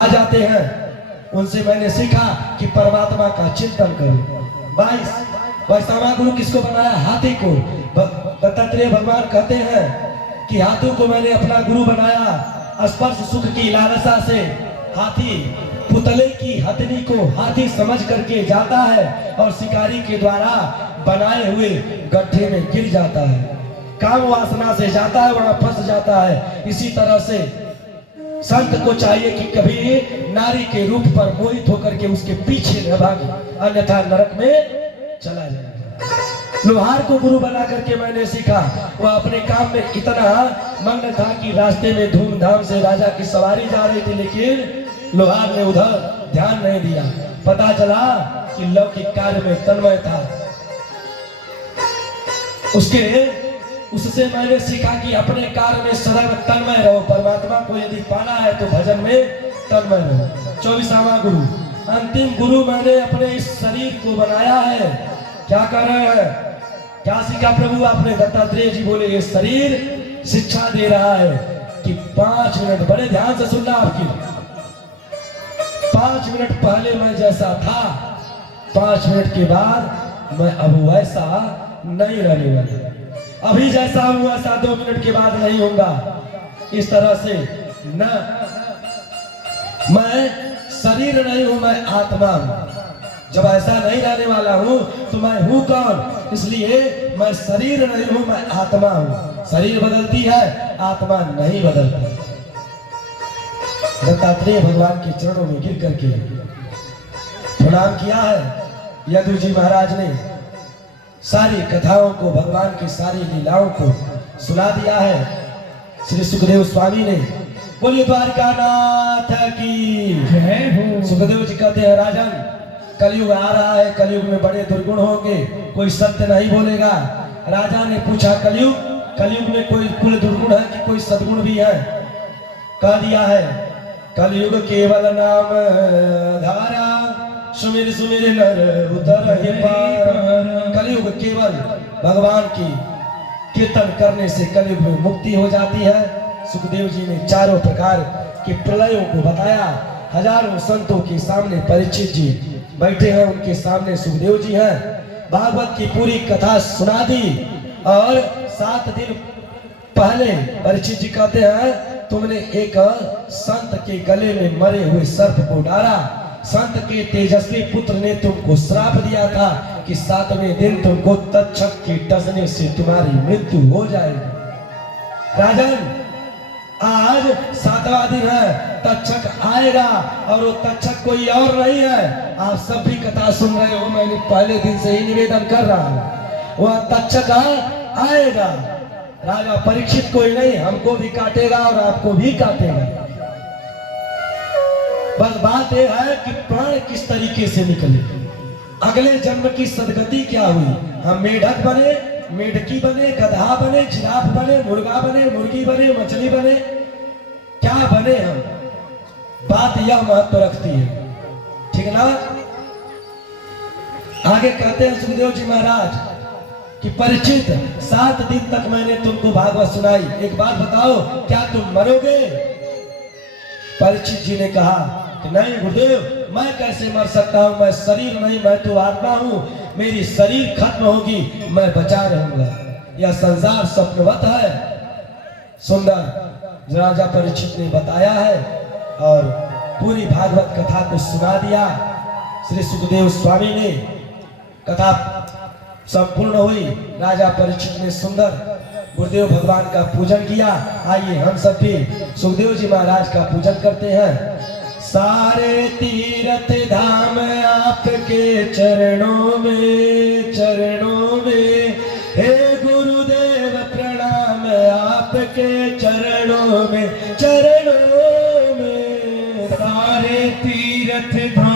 आ जाते हैं, उनसे मैंने सीखा कि परमात्मा का चिंतन करो। 22 वैष्णवा गुरु किसको बनाया? हाथी को। दत्तात्रेय भगवान कहते हैं कि हाथी को मैंने अपना गुरु बनाया। स्पर्श सुख की लालसा से हाथी पुतले की हथनी को हाथी समझ करके जाता है और शिकारी के द्वारा बनाए हुए गड्ढे में गिर जाता है। काम वासना से जाता है, वहां फंस जाता है। इसी तरह से संत को चाहिए कि कभी नारी के रूप पर मोहित होकर के उसके पीछे न भागे, अन्यथा नरक में चला जाएगा। लोहार को गुरु बना करके मैंने सीखा। वह अपने काम में इतना मग्न था कि रास्ते में धूमधाम से राजा की सवारी जा रही थी, लेकिन लोहार ने उधर ध्यान नहीं दिया। पता चला कि लौकिक कार्य में तन्मय था। उससे मैंने सीखा कि अपने कार्य में सदैव तन्मय रहो। परमात्मा को यदि पाना है तो भजन में तन्मय रहो। 24वां गुरु, अंतिम गुरु मैंने अपने इस शरीर को बनाया है। क्या कर रहे हैं? क्या सीखा प्रभु आपने? दत्तात्रेय जी बोले ये शरीर शिक्षा दे रहा है कि 5 मिनट, बड़े ध्यान से सुनना आपकी, 5 मिनट पहले मैं जैसा था, 5 मिनट के बाद मैं अब वैसा नहीं रहने वाला। अभी जैसा हूं वैसा 2 मिनट के बाद नहीं होगा। इस तरह से न मैं शरीर नहीं हूं, मैं आत्मा हूं। जब ऐसा नहीं रहने वाला हूं तो मैं हूं कौन? इसलिए मैं शरीर नहीं हूं, मैं आत्मा हूं। शरीर बदलती है, आत्मा नहीं बदलती। दत्तात्रेय भगवान के चरणों में गिर करके प्रणाम किया है। यदु जी महाराज ने सारी कथाओं को, भगवान की सारी लीलाओं को सुना दिया है। श्री सुखदेव स्वामी ने बोलिए द्वारिका नाथ की जय हो। सुखदेव जी कहते हैं राजन, कलयुग आ रहा है, कलयुग में बड़े दुर्गुण होंगे, कोई सत्य नहीं बोलेगा। राजा ने पूछा कलयुग में कोई कुल दुर्गुण है कि कोई सद्गुण भी है? कह दिया है कलयुग केवल नाम धारा, सुमिर सुमिर नर उतर हे पार। कलयुग केवल भगवान की कीर्तन करने से कलयुग में मुक्ति हो जाती है। सुखदेव जी ने चारों प्रकार के प्रलयों को बताया। हजारों संतों के सामने परीक्षित जी बैठे हैं, उनके सामने सुखदेव जी हैं। भागवत की पूरी कथा सुना दी और 7 दिन पहले परीक्षित जी कहते हैं तुमने एक संत के गले में मरे हुए सर्प को डाला। संत के तेजस्वी पुत्र ने तुमको श्राप दिया था कि 7वें दिन तुमको तक्षक के डसने से तुम्हारी मृत्यु हो जाएगी। राजन, आज 7वां दिन है, तक्षक आएगा और वो तक्षक कोई और नहीं है। आप सब भी कथा सुन रहे हो, मैंने पहले दिन से ही निवेदन कर रहा हूं। वह तक्षक आएगा। राजा परीक्षित कोई नहीं, हमको भी काटेगा और आपको भी काटेगा। बस बात यह है कि प्राण किस तरीके से निकले, अगले जन्म की सदगति क्या हुई। हम मेढक बने, मेढकी बने, गधा बने, जिराफ बने, मुर्गा बने, मुर्गी बने, मछली बने, क्या बने हम, बात यह महत्व रखती है, ठीक ना। आगे कहते हैं सुखदेव जी महाराज कि परीक्षित 7 दिन तक मैंने तुमको भागवत सुनाई, एक बात बताओ क्या तुम मरोगे? परीक्षित जी ने कहा कि नहीं गुरुदेव, मैं कैसे मर सकता हूं, मैं शरीर नहीं, मैं तो आत्मा हूं। मेरी शरीर खत्म होगी, मैं बचा रहूंगा। यह संसार स्वप्नवत है। सुंदर राजा परीक्षित ने बताया है और पूरी भागवत कथा को सुना दिया। श्री सुखदेव स्वामी ने कथा संपूर्ण हुई। राजा परीक्षित ने सुंदर गुरुदेव भगवान का पूजन किया। आइए हम सब भी सुखदेव जी महाराज का पूजन करते हैं। सारे तीर्थ धाम आपके चरणों में, चरणों में, हे गुरुदेव प्रणाम आपके चरणों में, चरणों में। सारे तीर्थ धाम